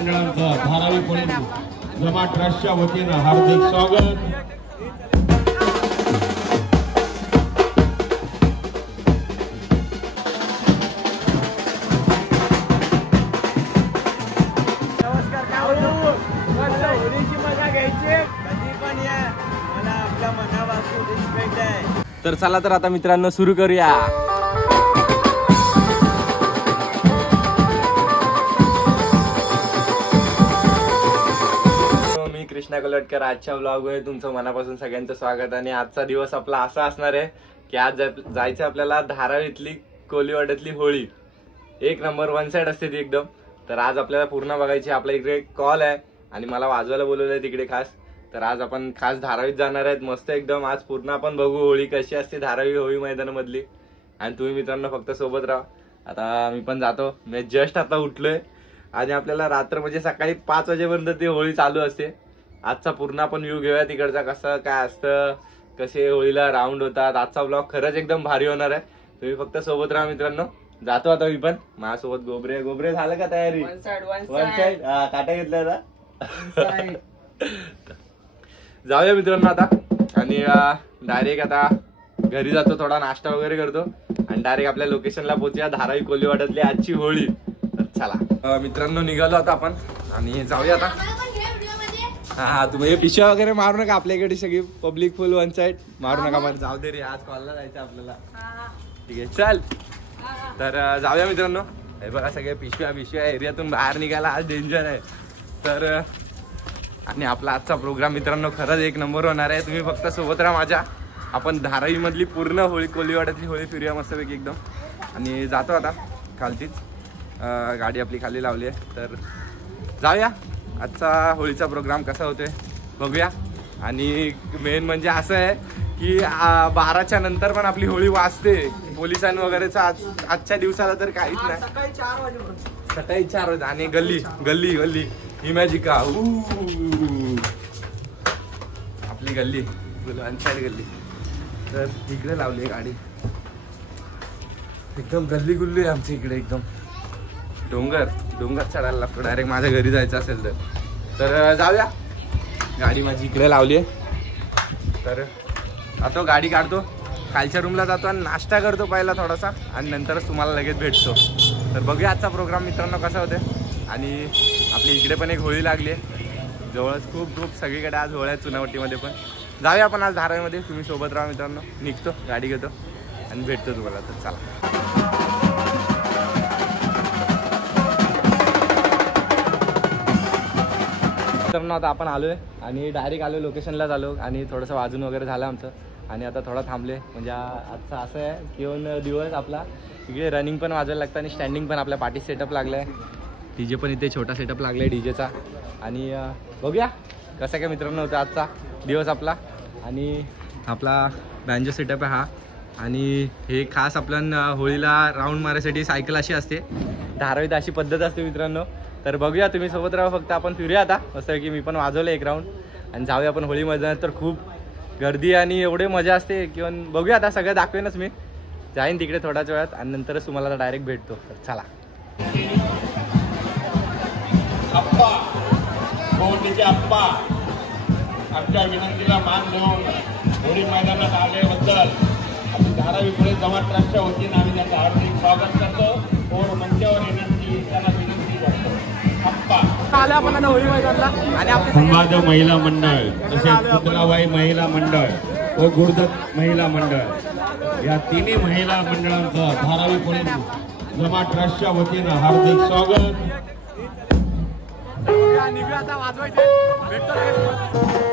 मंडळांचं Dharavi police जमात ट्रस्टच्या वतीनं हार्दिक स्वागत। तर चला तर आता मित्रांनो सुरू करूया। मी कृष्णा कोलटकर, आजच्या व्लॉग मध्ये तुमचं मनापासून सगळ्यांचं स्वागत। आणि आजचा दिवस आपला असा असणार आहे की आज जायचं आपल्याला धारावीतली कोलीवाड्यातली होळी। एक नंबर वन साइड असते ती एकदम। तर आज आपल्याला पूर्ण बघायची। आपल्या इकडे कॉल आहे आणि मला वाजवायला बोलवलंय तिकडे खास। तर आज आपण खास धारावीत जाणार आहेत मस्त एकदम। आज पूर्ण आपण बघू होळी कशी असते धारावी होळी मैदानामधली। आणि तुम्ही मित्रांनो फक्त सोबत राहा। आता मी पण जातो, मी जस्ट आता उठलोय आणि आपल्याला रात्र म्हणजे सकाळी 5 वाजेपर्यंत ती होळी चालू असते। आजचा पूर्ण आपण व्ह्यू घेऊया तिकडचा, कसं काय असतं, कसे होळीला राऊंड होतात। आजचा ब्लॉग खरंच एकदम भारी होणार आहे, तुम्ही फक्त सोबत राहा मित्रांनो। जातो आता मी पण माझ्यासोबत। गोबरे झालं का तयारी? वन साइड काटा घेतलाय ना। जाऊया मित्रांनो आता। आणि डायरेक्ट आता घरी जातो, थोडा नाश्ता वगैरे करतो आणि डायरेक्ट आपल्या लोकेशनला पोहोचूया, धारावी कोलीवाड्यातली आजची होळी। तर चला मित्रांनो निघालो आता आपण आणि जाऊया आता। हा तुम्ही पिशव्या वगैरे मारू नका, आपल्या इकडे सगळी पब्लिक फुल वन साइड मारू नका। मला जाऊ दे रे, आज कॉलला जायचं आपल्याला। ठीक आहे चल। तर जाऊया मित्रांनो। हे बघा सगळे पिशव्या एरियातून बाहेर निघायला आज डेंजर आहे। तर आणि आपला आजचा प्रोग्राम मित्रांनो खरंच एक नंबर होणार आहे, तुम्ही फक्त सोबत राहा माझ्या। आपण धारावी मधली पूर्ण होळी कोलीवाड्यातली होळी फिरूया मस्तपैकी एकदम। आणि जातो आता खालतीच, गाडी आपली खाली लावली आहे। तर जाऊया, आजचा होळीचा प्रोग्राम कसा होतोय बघूया। आणि मेन म्हणजे असं आहे की 12च्या नंतर पण आपली होळी वाजते पोलिसां वगैरेचा। आजच्या दिवसाला तर काहीच नाही, सकाळी 4 वाजता। आणि गल्ली गल्ली गल्ली इमॅजिका आपली गल्ली वन साइड गल्ली। तर इकडे लावली गाडी, एकदम गल्ली गुल्ली आहे आमच्या इकडे एकदम। डोंगर चढायला लागतो डायरेक्ट माझ्या घरी जायचं असेल तर। तर जाऊया, गाडी माझी इकडे लावली आहे। तर आता गाडी काढतो, खालच्या रूमला जातो आणि नाश्ता करतो पहिला थोडासा आणि नंतरच तुम्हाला लगेच भेटतो। तर बघूया आजचा प्रोग्राम मित्रांनो कसा होते। आणि आपली इकडे पण एक होळी लागली आहे जवळच, खूप सगळीकडे आज होळ्या आहेत चुनावटीमध्ये पण। जाऊया आपण आज धारावीमध्ये, तुम्ही सोबत राहा मित्रांनो। निघतो, गाडी घेतो आणि भेटतो तुम्हाला। तर चला मित्रांनो, आता आपण आलोय आणि डायरेक्ट आलो लोकेशनलाच आलो आणि थोडंसं वाजून वगैरे झालं आमचं। आणि आता थोडा थांबले म्हणजे आजचा असं आहे की दिवस आपला इकडे रनिंग पण वाजवायला लागतं आणि स्टँडिंग पण आपल्या पाठी सेटअप लागला आहे। डीजे पण इथे छोटा सेटअप लागला आहे डीजेचा। आणि बघूया कसा काय मित्रांनो होता आजचा दिवस आपला। आणि आपला बँजो सेटअप आहे हा। आणि हे खास आपल्या होळीला राऊंड मारायसाठी सायकल अशी असते धारावीत, अशी पद्धत असते मित्रांनो। तर बघूया, तुम्ही सोबत राहा फक्त, आपण फिरूया आता असं की मी पण वाजवलं एक राऊंड आणि जाऊया आपण होळी मैदानात। तर खूप गर्दी आणि एवढे मजा असते किंवा बघूया आता, सगळं दाखवेनच मी, जाईन तिकडे थोड्याच वेळात आणि नंतरच तुम्हाला डायरेक्ट भेटतो। तर चला अप्पा मोठीचे अप्पा आमच्या विनंतीला मान देऊन होळी मैदानात आल्याबद्दल आपण धारावी पोलीस जमात ट्रस्टच्या वतीने आम्ही त्यांचं हार्दिक स्वागत करतो और मंचावर येण्याची त्यांना विनंती करतो। अप्पा आले आपण आता होळी मैदानाला आणि आपले संवाद महिला मंडळ, तसेच पुतलाबाई महिला मंडळ व गुरुदत्त महिला मंडळ या तिन्ही महिला मंडळांचं धारावी पोलीस जमात ट्रस्टच्या वतीनं हार्दिक स्वागत। निघूया आता वाजवायचे, भेटतो लगेच।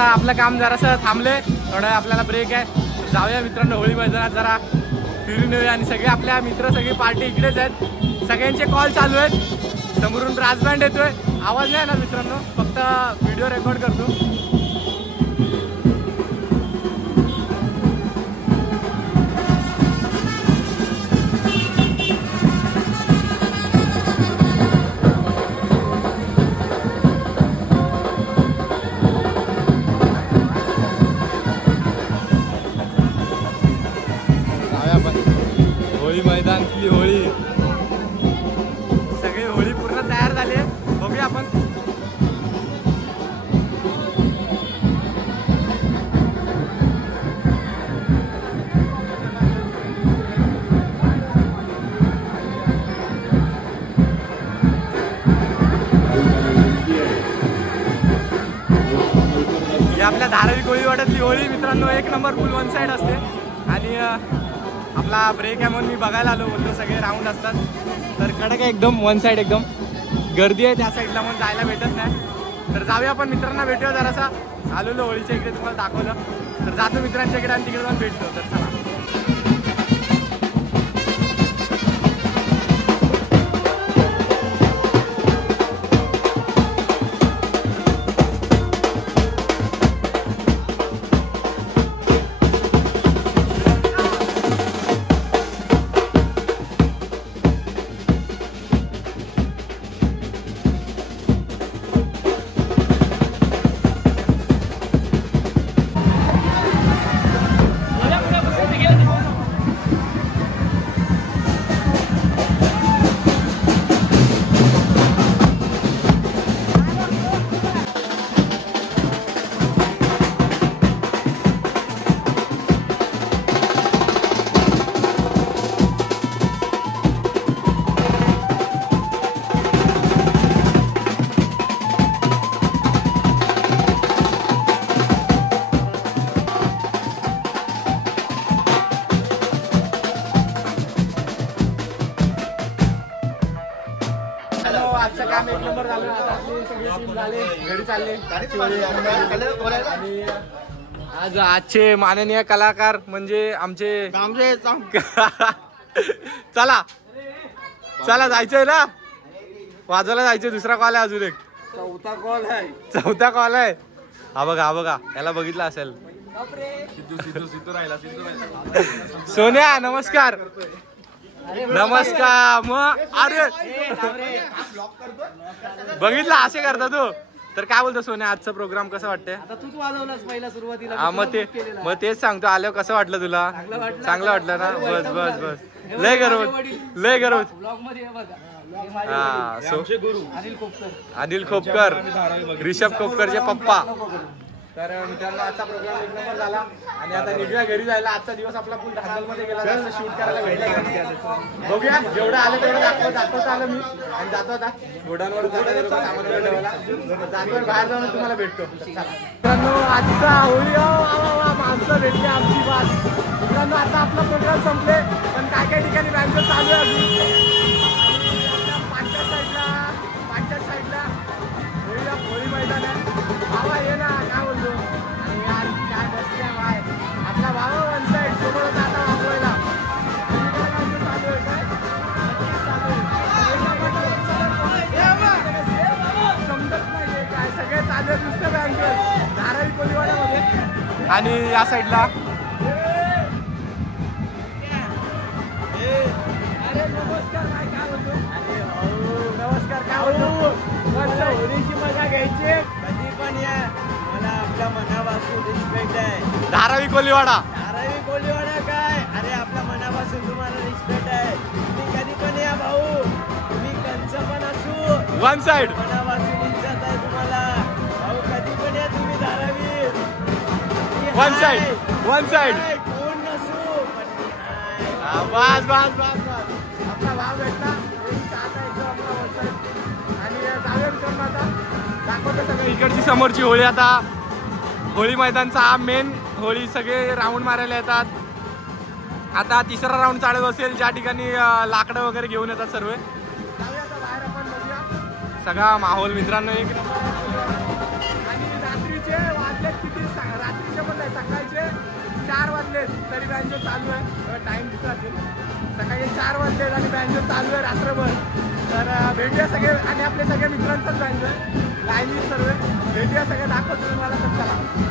आता आपलं काम जरासं थांबले, थोडा आपल्याला ब्रेक आहे. जाऊया मित्रांनो होळी मैदानात जरा फिरून येऊया. आणि सगळे आपल्या मित्र सगळी पार्टी इकडेच आहेत. सगळ्यांचे कॉल चालू आहेत. समोरून ब्रास बँड येतोय, आवाज नाही ना मित्रांनो, फक्त व्हिडिओ रेकॉर्ड करतो. होळी मैदानातली होळी, सगळी होळी पूर्ण तयार झाली आहे. बघूया आपण. ही आपल्या धारावी कोळीवाड्यातली होळी मित्रांनो, एक नंबर फुल वन साईड असते. आणि आपला ब्रेक आहे म्हणून मी बघायला आलो, बोलतो सगळे राऊंड असतात. तर कडक आहे एकदम, वन साईड एकदम गर्दी आहे त्या साईडला, म्हणून जायला भेटत नाही. तर जाऊया आपण मित्रांना भेटूया. जरासा आलेलो होळीच्या इकडे, तुम्हाला दाखवलं. तर जातो मित्रांच्या इकडे आणि तिकडे जाऊन भेटतो. तर चला. आजचं काम एक नंबर झालं. आता आपली सगळी टीम झाली, घरी चालले. आणि आज आजचे माननीय कलाकार म्हणजे आमचे चला चला जायचंय ना, वाजवायला जायचंय. दुसरा कॉल आहे, अजून एक चौथा कॉल आहे. हा बघा याला बघितलं असेल. सिद्धू राहिला. सोन्या नमस्कार. नमस्कार. मग अरे बघितलं असे करता तू. तर काय बोलतो सोन्या, आजचा प्रोग्राम कसा वाटतंय? आता तूच वाजवलास पहिला सुरुवातीला. हा मग तेच सांगतो, आल्यावर कसं वाटलं तुला? चांगलं वाटलं ना? बस लय गर्व ब्लॉग मध्ये अनिल खोपकर, रिषभ खोपकरचे पप्पा. तर मित्रांनो आजचा प्रोग्राम एक नंबर झाला. आणि आता निघूया घरी जायला. आजचा दिवस आपला फुल मध्ये गेला, जास्त शूट करायला भेटलं. बघूया जेवढं आलं तेवढं दाखवता आलं मी. आणि जातो आता घोड्यांवर सामान ठेवायला जातो, बाहेर जाऊन तुम्हाला भेटतो. मित्रांनो आजचा होळी माणसं भेटली आमची बात. मित्रांनो आता आपला प्रोग्राम संपले, पण काय ठिकाणी बँक चालू आहे अजून. पांच्या साईडला होळी मैदान आहे. भावा ये ना, काय बोलतो. आणि यार काय बसल्या बाय आपला भावा वन साईड सोबत होता आता वाजवायला. चालू आहे काय समजत नाही काय, सगळे चालू आहेत नुसतं बँक धारावी कोळीवाड्यामध्ये. आणि या साईडला नमस्कार काय बोलतो. नमस्कार काय बोलतो. होळीची मजा घ्यायची कधी पण या. मला आपल्या मनापासून रिस्पेक्ट आहे. धारावी कोळीवाडा काय, अरे आपल्या मनापासून तुम्हाला रिस्पेक्ट आहे. तुम्ही कधी पण या भाऊ, तुम्ही कंच पण असू वन साइड, मनापासून इज्जत आहे तुम्हाला भाऊ. कधी पण या तुम्ही धारावी वन साइड कोण नसू बस आपला भाव भेटला. इकडची समोरची होळी. आता होळी मैदानचा हा मेन होळी, सगळे राऊंड मारायला येतात. आता तिसरा राऊंड चालत असेल, ज्या ठिकाणी लाकडं वगैरे घेऊन येतात सर्व. बाहेर आपण बघूया सगळा माहोल मित्रांनो एक. आणि रात्रीचे वाजले किती रात्रीचे पण नाही, सकाळचे 4 वाजले तरी बँजो चालू आहे. टाइम दिसत असेल, सकाळी 4 वाजले आणि बँजो चालू आहे रात्रभर. तर भेटूया सगळे आणि आपले सगळे मित्रांचाच बँजो आहे, लाईनी सर्व. भेटूया सगळे, दाखवतो तुम्हाला. तर चला.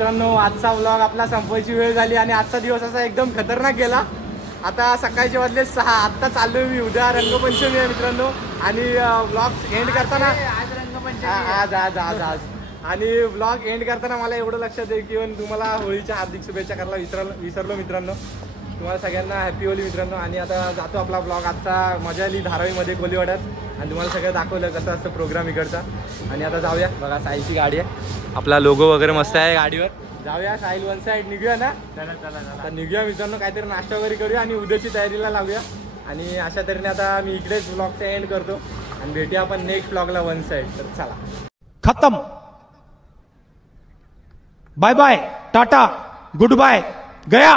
मित्रांनो आजचा व्लॉग आपला संपवायची वेळ झाली आणि आजचा दिवस असा एकदम खतरनाक गेला. आता सकाळचे वाजले 6. आत्ता चाललोय मी. उद्या रंगपंचमी आहे मित्रांनो आणि व्लॉग एंड करताना आज रंगपंचमी आज आज आज आज आणि व्लॉग एंड करताना मला एवढं लक्षात आहे की तुम्हाला होळीच्या हार्दिक शुभेच्छा करायला विसरलो मित्रांनो. तुम्हाला सगळ्यांना हॅपी होली मित्रांनो. आणि आता जातो आपला व्लॉग. आजचा मजा आली धारावीमध्ये कोलीवाड्यात आणि तुम्हाला सगळं दाखवलं कसं असतं प्रोग्राम इकडचा. आणि आता जाऊया. बघा साईलची गाडी आहे. आपला लोगो वगैरे मस्त आहे गाडीवर. जाऊया साहिल वन साईड निघूया ना. चला चला आता निघूया मित्रांनो. काहीतरी नाश्ता वगैरे करूया आणि उद्याची तयारीला लावूया. आणि अशा तऱ्हेने आता मी इकडेच व्लॉगचा एंड करतो आणि भेटूया आपण नेक्स्ट व्लॉगला वन साईड. तर चला खत्म. Bye bye tata goodbye गया.